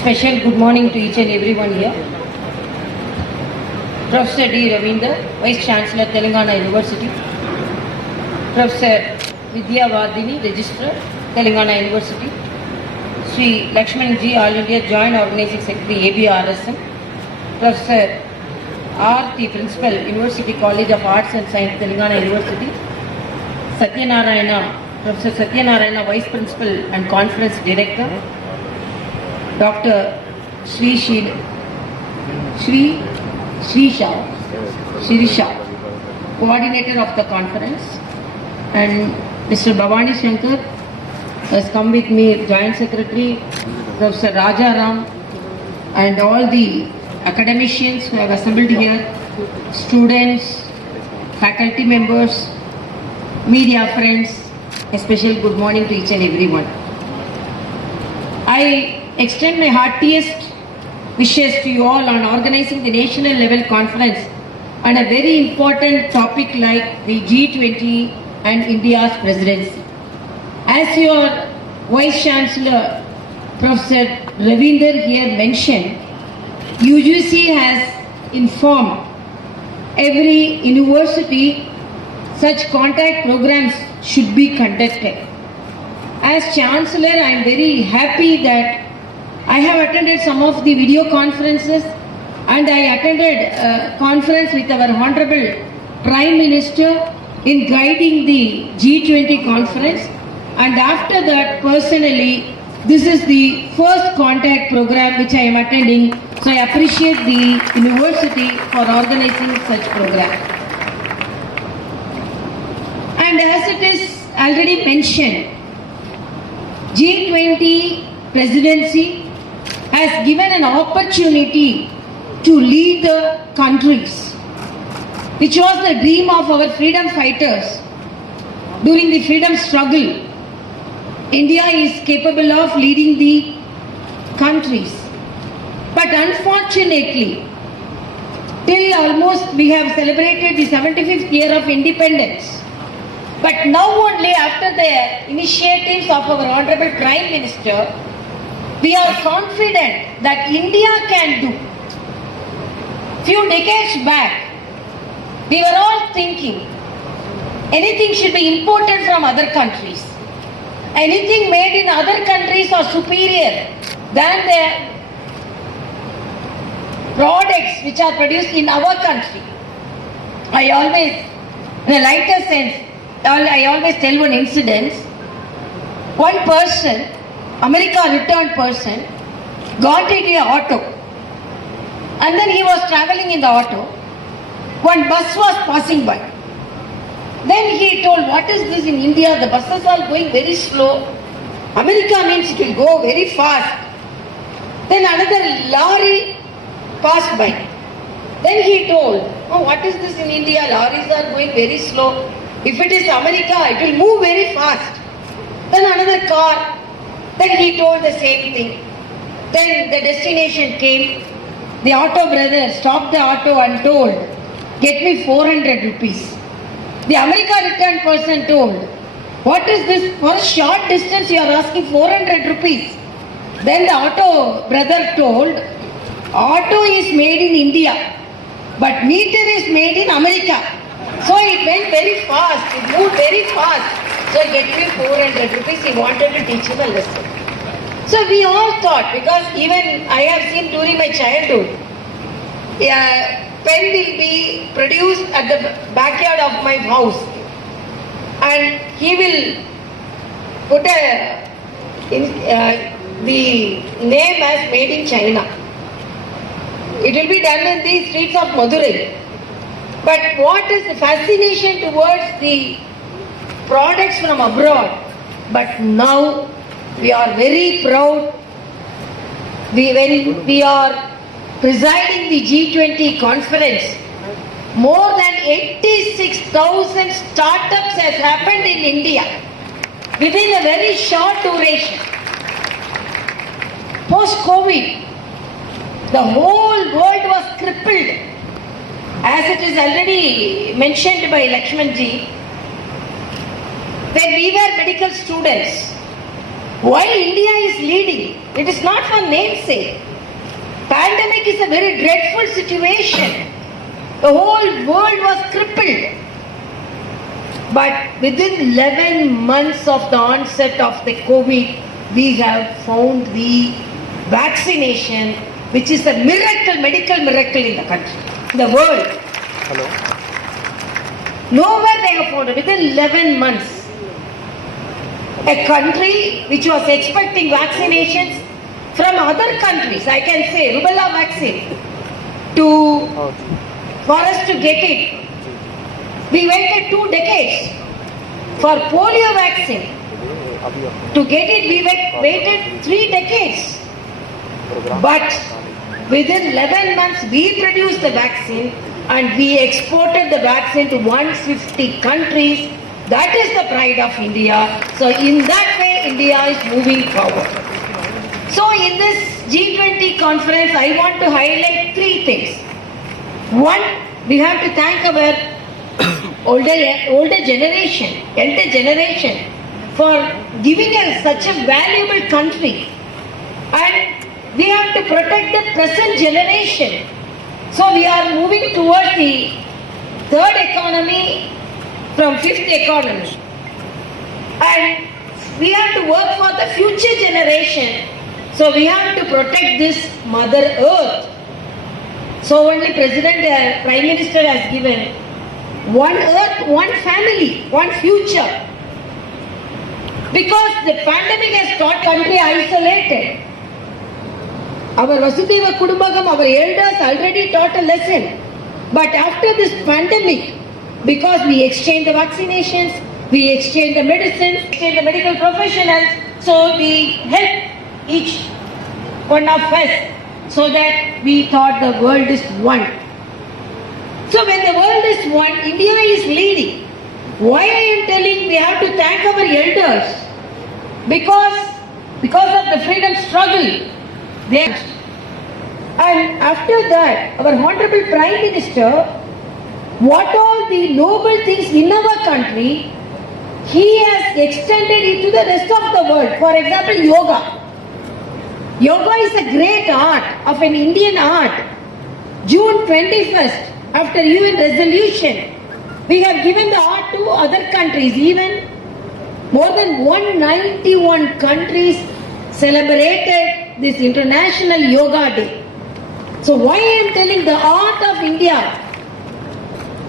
Special good morning to each and everyone here. Professor D. Ravinder, Vice Chancellor, Telangana University. Professor Vidya Vardini, Registrar, Telangana University. Sri Lakshman G. All India Joint Organizing Secretary, ABRSM. Professor R. T. Principal, University College of Arts and Science, Telangana University. Professor Satyanarayana, Vice Principal and Conference Director. Dr. Shirisha, Coordinator of the conference, and Mr. Bhavani Shankar has come with me, Joint Secretary, Professor Rajaram, and all the academicians who have assembled here, students, faculty members, media friends. A special good morning to each and everyone. I extend my heartiest wishes to you all on organizing the national level conference on a very important topic like the G20 and India's presidency. As your Vice Chancellor, Professor Ravinder here mentioned, UGC has informed every university such contact programs should be conducted. As Chancellor, I am very happy that I have attended some of the video conferences, and I attended a conference with our Honorable Prime Minister in guiding the G20 conference, and after that personally this is the first contact program which I am attending, so I appreciate the university for organizing such program. And as it is already mentioned, G20 presidency has given an opportunity to lead the countries, which was the dream of our freedom fighters during the freedom struggle. India is capable of leading the countries, but unfortunately, till almost we have celebrated the 75th year of independence. But now only after the initiatives of our Honorable Prime Minister, we are confident that India can do. Few decades back, we were all thinking anything should be imported from other countries. Anything made in other countries are superior than the products which are produced in our country. I always, in a lighter sense, I always tell one incident. One person, America returned person, got into an auto, and then he was traveling in the auto. One bus was passing by. Then he told, what is this in India? The buses are going very slow. America means it will go very fast. Then another lorry passed by. Then he told, oh, what is this in India? Lorries are going very slow. If it is America, it will move very fast. Then another car. Then he told the same thing. Then the destination came. The auto brother stopped the auto and told, get me 400 rupees. The America returned person told, what is this? For a short distance you are asking 400 rupees. Then the auto brother told, auto is made in India, but meter is made in America. So it went very fast, it moved very fast. So get me 400 rupees, he wanted to teach him a lesson. So we all thought, because even I have seen during my childhood, pen will be produced at the backyard of my house, and he will put the name as made in China. It will be done in the streets of Madurai. But what is the fascination towards the products from abroad? But now we are very proud when we are presiding the G20 conference. More than 86,000 startups has happened in India within a very short duration. Post-COVID, the whole world was crippled. As it is already mentioned by Lakshman ji, when we were medical students, Why India is leading? It is not for namesake. Pandemic is a very dreadful situation. The whole world was crippled. But within 11 months of the onset of the COVID, we have found the vaccination, which is a miracle, medical miracle in the country, in the world. Hello. Nowhere they have found it. Within 11 months. A country which was expecting vaccinations from other countries, I can say, rubella vaccine, for us to get it. We waited 2 decades for polio vaccine. To get it, we waited 3 decades. But within 11 months, we produced the vaccine and we exported the vaccine to 150 countries. That is the pride of India. So in that way, India is moving forward. So in this G20 conference, I want to highlight 3 things. One, we have to thank our older generation, elder generation, for giving us such a valuable country. And we have to protect the present generation. So we are moving towards the 3rd economy from 5th economy. And we have to work for the future generation. So we have to protect this Mother Earth. So only President, Prime Minister has given one earth, one family, one future. Because the pandemic has taught country isolated. Our Vasudhaiva Kudumbakam, our elders already taught a lesson. But after this pandemic, because we exchange the vaccinations, we exchange the medicines, exchange the medical professionals, so we help each one of us so that we thought the world is one. So when the world is one, India is leading. Why I am telling we have to thank our elders? Because of the freedom struggle. And after that, our Honorable Prime Minister, what all the noble things in our country, he has extended it to the rest of the world. For example, yoga. Yoga is a great art, of an Indian art. June 21st, after UN resolution, we have given the art to other countries. Even more than 191 countries celebrated this International Yoga Day. So why I am telling the art of India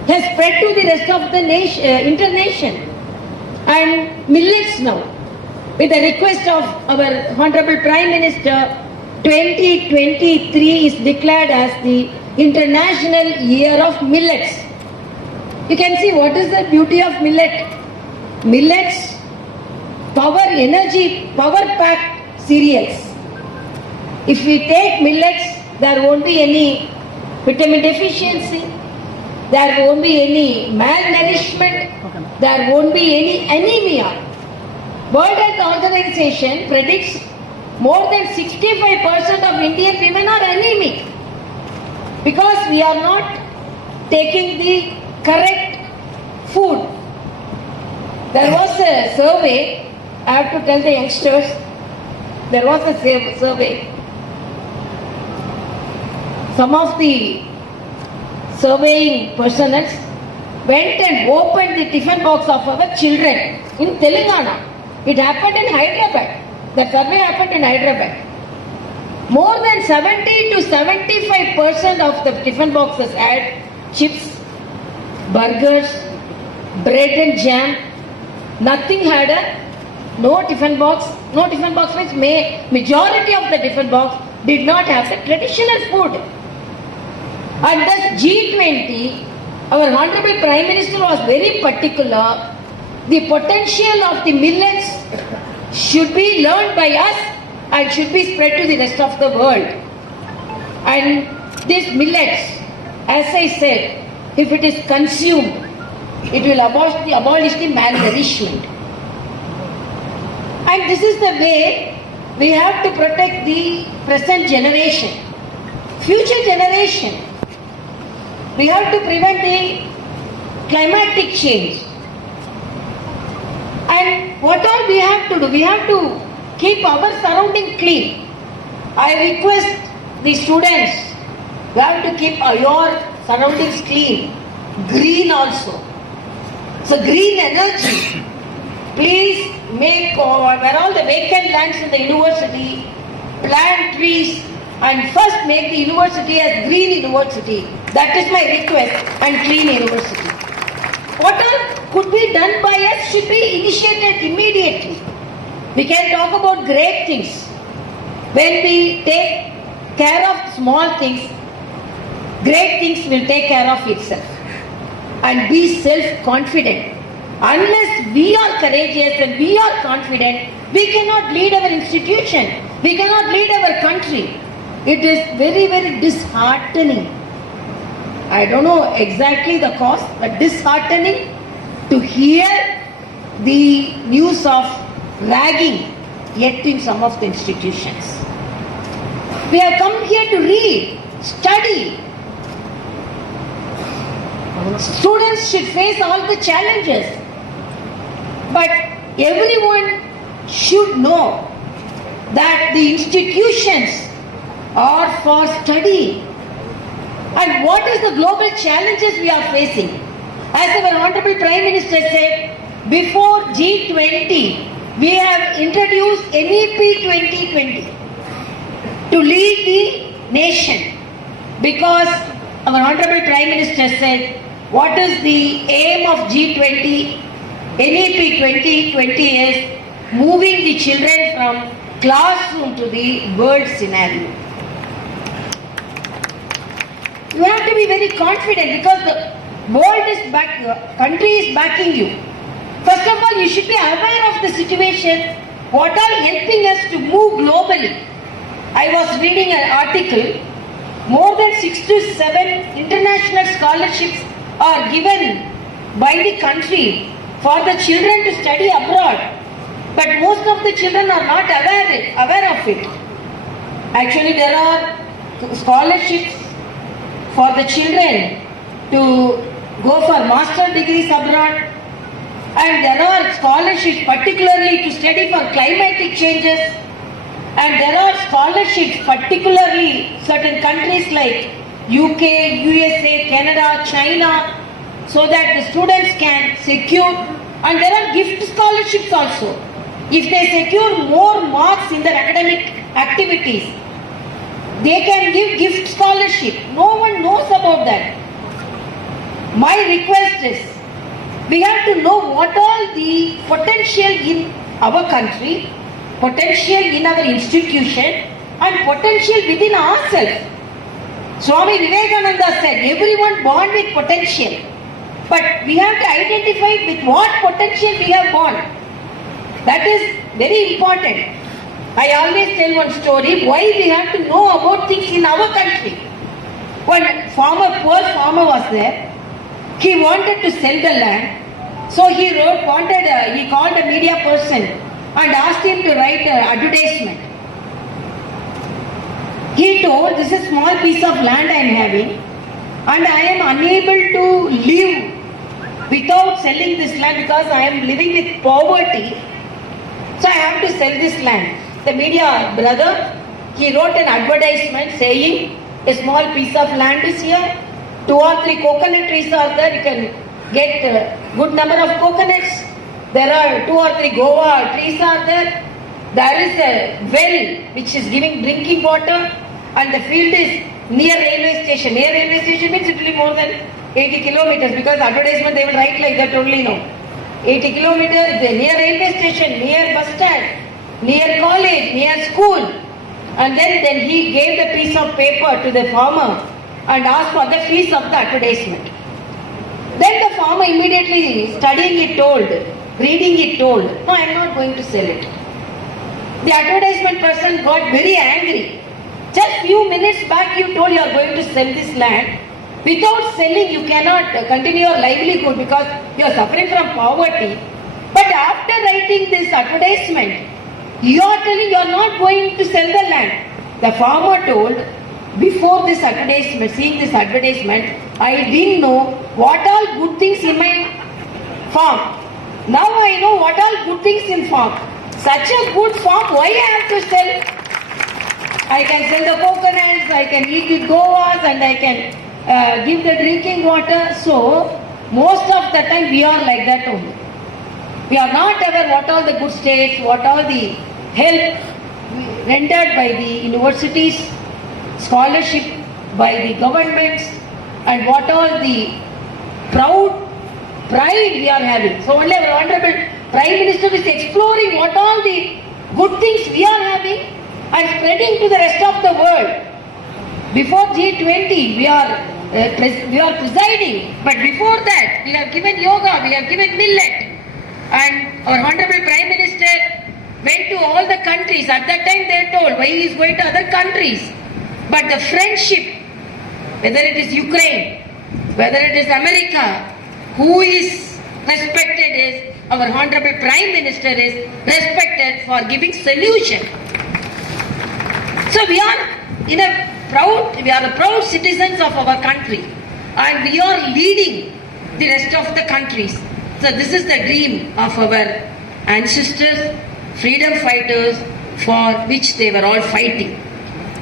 has spread to the rest of the nation, internation. And millets now, with the request of our Honorable Prime Minister, 2023 is declared as the International Year of Millets. You can see what is the beauty of millet. Millets, power, energy, power-packed cereals. If we take millets, there won't be any vitamin deficiency, there won't be any malnourishment, there won't be any anemia. World Health Organization predicts more than 65% of Indian women are anemic because we are not taking the correct food. There was a survey, I have to tell the youngsters, there was a survey. Some of the surveying personnel went and opened the tiffin box of our children in Telangana. It happened in Hyderabad. The survey happened in Hyderabad. More than 70 to 75% of the tiffin boxes had chips, burgers, bread and jam. Nothing had no tiffin box. No tiffin box means majority of the tiffin box did not have the traditional food. And thus G20, our Honorable Prime Minister was very particular. The potential of the millets should be learned by us and should be spread to the rest of the world. And these millets, as I said, if it is consumed, it will abolish the malnourishment. And this is the way we have to protect the present generation. Future generation, we have to prevent the climatic change. And what all we have to do? We have to keep our surrounding clean. I request the students, you have to keep your surroundings clean, green also. So green energy. Please make where all the vacant lands in the university, plant trees and first make the university as green university. That is my request, and clean university. What all could be done by us should be initiated immediately. We can talk about great things. When we take care of small things, great things will take care of itself. And be self-confident. Unless we are courageous and we are confident, we cannot lead our institution. We cannot lead our country. It is very, very disheartening. I don't know exactly the cause, but disheartening to hear the news of ragging yet in some of the institutions. We have come here to read, study. Students should face all the challenges. But everyone should know that the institutions are for study. And what is the global challenges we are facing? As our Honorable Prime Minister said, before G20, we have introduced NEP 2020 to lead the nation. Because our Honorable Prime Minister said, what is the aim of G20? NEP 2020 is moving the children from classroom to the world scenario. You have to be very confident because the world is country is backing you. First of all, you should be aware of the situation, what are helping us to move globally. I was reading an article, more than 6 to 7 international scholarships are given by the country for the children to study abroad. But most of the children are not aware of it. Actually, there are scholarships for the children to go for master degrees abroad, and there are scholarships particularly to study for climatic changes, and there are scholarships particularly certain countries like UK, USA, Canada, China, so that the students can secure, and there are gift scholarships also. If they secure more marks in their academic activities, they can give gift scholarship. No one knows about that. My request is, we have to know what all the potential in our country, potential in our institution, and potential within ourselves. Swami Vivekananda said, everyone born with potential. But we have to identify with what potential we have born. That is very important. I always tell one story, why we have to know about things in our country. One poor farmer was there. He wanted to sell the land. So he called a media person and asked him to write an advertisement. He told, this is a small piece of land I am having and I am unable to live without selling this land because I am living with poverty. So I have to sell this land. The media brother, he wrote an advertisement saying, a small piece of land is here, 2 or 3 coconut trees are there, you can get a good number of coconuts. There are 2 or 3 guava trees are there. There is a well which is giving drinking water, and the field is near railway station. Near railway station means it will be more than 80 kilometers because advertisement they will write like that only now. 80 kilometers, near railway station, near bus stand, near college, near school. And then he gave the piece of paper to the farmer and asked for the fees of the advertisement. Then the farmer immediately studying it told, reading it told, no, I am not going to sell it. The advertisement person got very angry. Just few minutes back you told you are going to sell this land. Without selling you cannot continue your livelihood because you are suffering from poverty. But after writing this advertisement, you are telling you are not going to sell the land. The farmer told, before this advertisement, seeing this advertisement, I didn't know what all good things in my farm. Now I know what all good things in farm. such a good farm, why I have to sell? I can sell the coconuts, I can eat the govas, and I can give the drinking water. So, most of the time we are like that only. We are not aware what all the good states, what all the help rendered by the universities, scholarship by the governments, and what all the pride we are having. So only our Honorable Prime Minister is exploring what all the good things we are having and spreading to the rest of the world. Before G20, we are presiding, but before that, we have given yoga, we have given millet, and our Honorable Prime Minister went to all the countries. At that time, they told why he is going to other countries. But the friendship, whether it is Ukraine, whether it is America, who is respected is our Honorable Prime Minister is respected for giving solution. So we are the proud citizens of our country, and we are leading the rest of the countries. So this is the dream of our ancestors, freedom fighters, for which they were all fighting.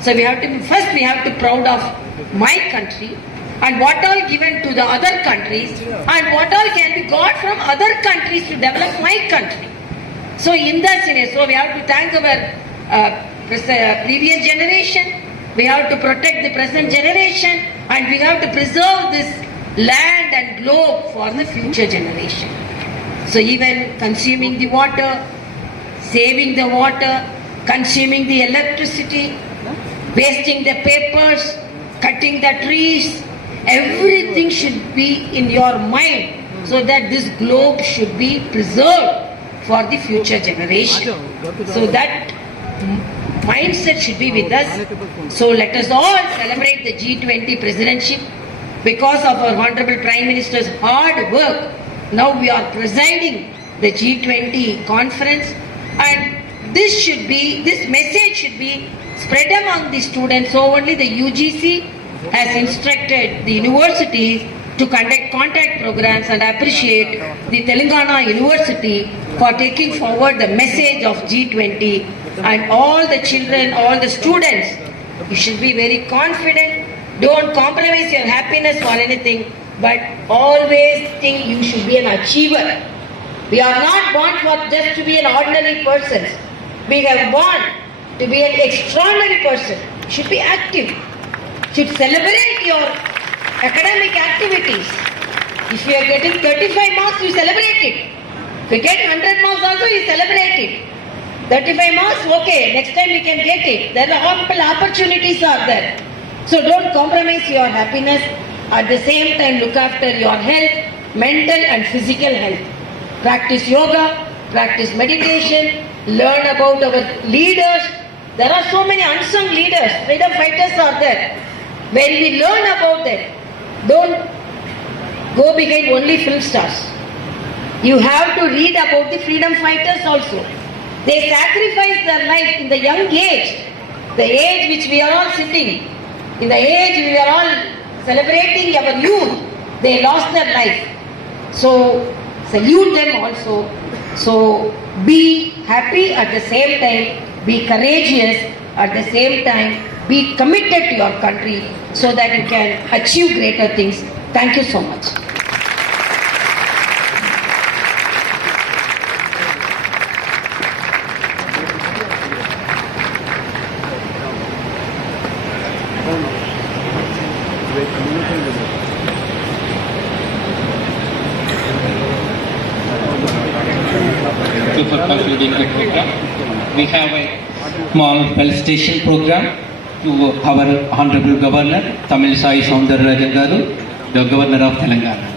So we have to be proud of my country and what all given to the other countries and what all can be got from other countries to develop my country. So in that scenario, so we have to thank our previous generation, we have to protect the present generation, and we have to preserve this land and globe for the future generation. So even consuming the water, saving the water, consuming the electricity, wasting the papers, cutting the trees, everything should be in your mind so that this globe should be preserved for the future generation. So that mindset should be with us. So let us all celebrate the G20 presidency. Because of our Honorable Prime Minister's hard work, now we are presiding the G20 conference, and this message should be spread among the students. So only the UGC has instructed the universities to conduct contact programs, and appreciate the Telangana University for taking forward the message of G20. And all the children, all the students, you should be very confident. Don't compromise your happiness for anything, but always think you should be an achiever. We are not born for just to be an ordinary person. We are born to be an extraordinary person. You should be active. You should celebrate your academic activities. If you are getting 35 marks, you celebrate it. If you get 100 marks also, you celebrate it. 35 marks, okay, next time we can get it. There are ample opportunities are there. So don't compromise your happiness. At the same time, look after your health, mental and physical health. Practice yoga, practice meditation, learn about our leaders. There are so many unsung leaders, freedom fighters are there. When we learn about them, don't go behind only film stars. You have to read about the freedom fighters also. They sacrificed their life in the young age, the age which we are all sitting, in the age we are all celebrating our youth. They lost their life. So salute them also. So be happy at the same time, be courageous at the same time, be committed to your country so that you can achieve greater things. Thank you so much. For concluding the program, we have a small felicitation program to our Honorable Governor, Tamil Sai Soundararajan Garu, the Governor of Telangana.